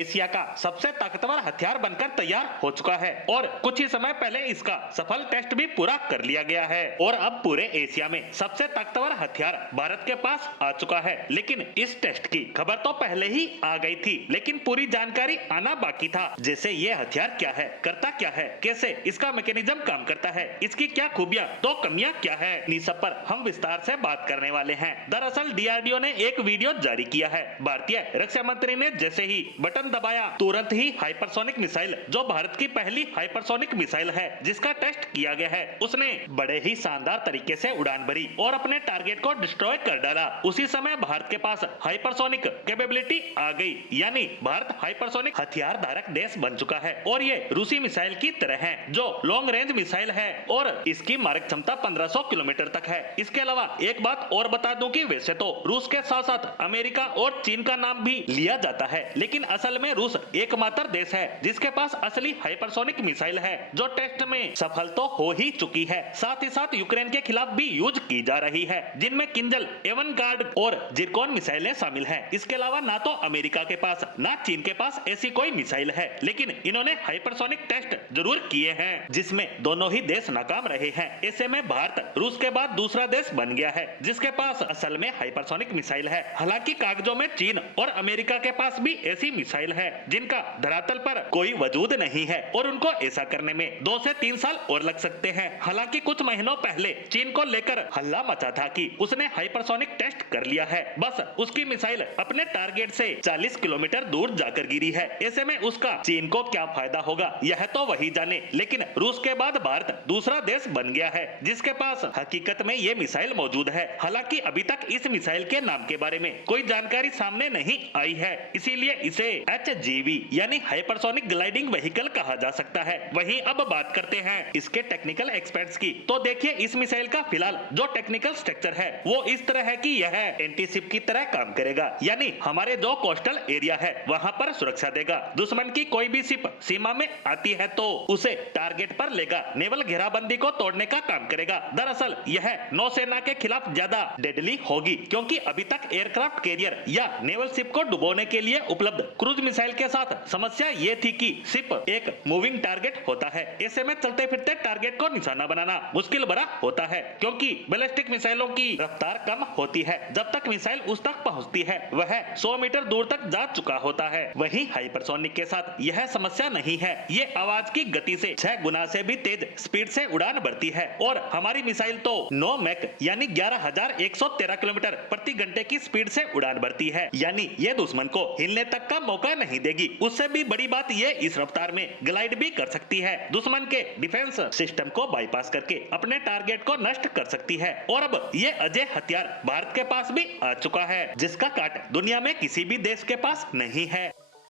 Asia का सबसे ताकतवर हथियार बनकर तैयार हो चुका है और कुछ ही समय पहले इसका सफल टेस्ट भी पूरा कर लिया गया है और अब पूरे एशिया में सबसे ताकतवर हथियार भारत के पास आ चुका है। लेकिन इस टेस्ट की खबर तो पहले ही आ गई थी, लेकिन पूरी जानकारी आना बाकी था। जैसे ये हथियार क्या है, करता क्या है, कैसे इसका मैकेनिज्म काम करता है, इसकी क्या खूबियां तो कमियां क्या है, इन सब पर हम विस्तार से बात करने वाले हैं। दरअसल डीआरडीओ ने एक वीडियो जारी किया है। भारतीय रक्षा मंत्री ने जैसे ही बटन दबाया, तुरंत ही हाइपरसोनिक मिसाइल, जो भारत की पहली हाइपरसोनिक मिसाइल है जिसका टेस्ट किया गया है, उसने बड़े ही शानदार तरीके से उड़ान भरी और अपने टारगेट को डिस्ट्रॉय कर डाला। उसी समय भारत के पास हाइपरसोनिक कैपेबिलिटी आ गई, यानी भारत हाइपरसोनिक हथियार धारक देश बन चुका है और ये रूसी मिसाइल की तरह है जो लॉन्ग रेंज मिसाइल है और इसकी मारक क्षमता 1500 किलोमीटर तक है। इसके अलावा एक बात और बता दूं कि वैसे तो रूस के साथ साथ अमेरिका और चीन का नाम भी लिया जाता है, लेकिन असल में रूस एकमात्र देश है जिसके पास असली हाइपरसोनिक मिसाइल है जो टेस्ट में सफल तो हो ही चुकी है। साथ ही साथ यूक्रेन के खिलाफ भी यूज की जा रही है, जिनमें किंजल, एवनगार्ड और जिरकॉन मिसाइलें शामिल हैं। इसके अलावा ना तो अमेरिका के पास ना चीन के पास ऐसी कोई मिसाइल है, लेकिन इन्होंने हाइपरसोनिक टेस्ट जरूर किए हैं जिसमें दोनों ही देश नाकाम रहे हैं। ऐसे में भारत रूस के बाद दूसरा देश बन गया है जिसके पास असल में हाइपरसोनिक मिसाइल है। हालांकि कागजों में चीन और अमेरिका के पास भी ऐसी मिसाइल है जिनका धरातल पर कोई वजूद नहीं है और उनको ऐसा करने में 2 से 3 साल और लग सकते हैं। हालांकि कुछ महीनों पहले चीन को लेकर हल्ला मचा था कि उसने हाइपरसोनिक टेस्ट कर लिया है, बस उसकी मिसाइल अपने टारगेट से 40 किलोमीटर दूर जाकर गिरी है। ऐसे में उसका चीन को क्या फायदा होगा यह तो वही जाने, लेकिन रूस के बाद भारत दूसरा देश बन गया है जिसके पास हकीकत में ये मिसाइल मौजूद है। हालांकि अभी तक इस मिसाइल के नाम के बारे में कोई जानकारी सामने नहीं आई है, इसीलिए इसे HGV यानी हाइपरसोनिक ग्लाइडिंग व्हीकल कहा जा सकता है। वहीं अब बात करते हैं इसके टेक्निकल एक्सपर्ट्स की, तो देखिए इस मिसाइल का फिलहाल जो टेक्निकल स्ट्रक्चर है वो इस तरह है कि यह एंटी शिप की तरह काम करेगा, यानी हमारे जो कोस्टल एरिया है वहां पर सुरक्षा देगा। दुश्मन की कोई भी शिप सीमा में आती है तो उसे टारगेट पर लेगा, नेवल घेराबंदी को तोड़ने का काम करेगा। दरअसल यह नौसेना के खिलाफ ज्यादा डेडली होगी क्योंकि अभी तक एयरक्राफ्ट कैरियर या नेवल शिप को डुबोने के लिए उपलब्ध क्रूज मिसाइल के साथ समस्या ये थी कि शिप एक मूविंग टारगेट होता है। ऐसे में चलते फिरते टारगेट को निशाना बनाना मुश्किल भरा होता है क्योंकि बैलिस्टिक मिसाइलों की रफ्तार कम होती है। जब तक मिसाइल उस तक पहुंचती है वह 100 मीटर दूर तक जा चुका होता है। वहीं हाइपरसोनिक के साथ यह समस्या नहीं है, ये आवाज की गति से 6 गुना से भी तेज स्पीड से उड़ान भरती है और हमारी मिसाइल तो 9 मैक यानी 11,113 किलोमीटर प्रति घंटे की स्पीड से उड़ान भरती है, यानी ये दुश्मन को हिलने तक का मौका नहीं देगी। उससे भी बड़ी बात ये इस रफ्तार में ग्लाइड भी कर सकती है, दुश्मन के डिफेंस सिस्टम को बाईपास करके अपने टारगेट को नष्ट कर सकती है। और अब ये अजय हथियार भारत के पास भी आ चुका है जिसका काट दुनिया में किसी भी देश के पास नहीं है।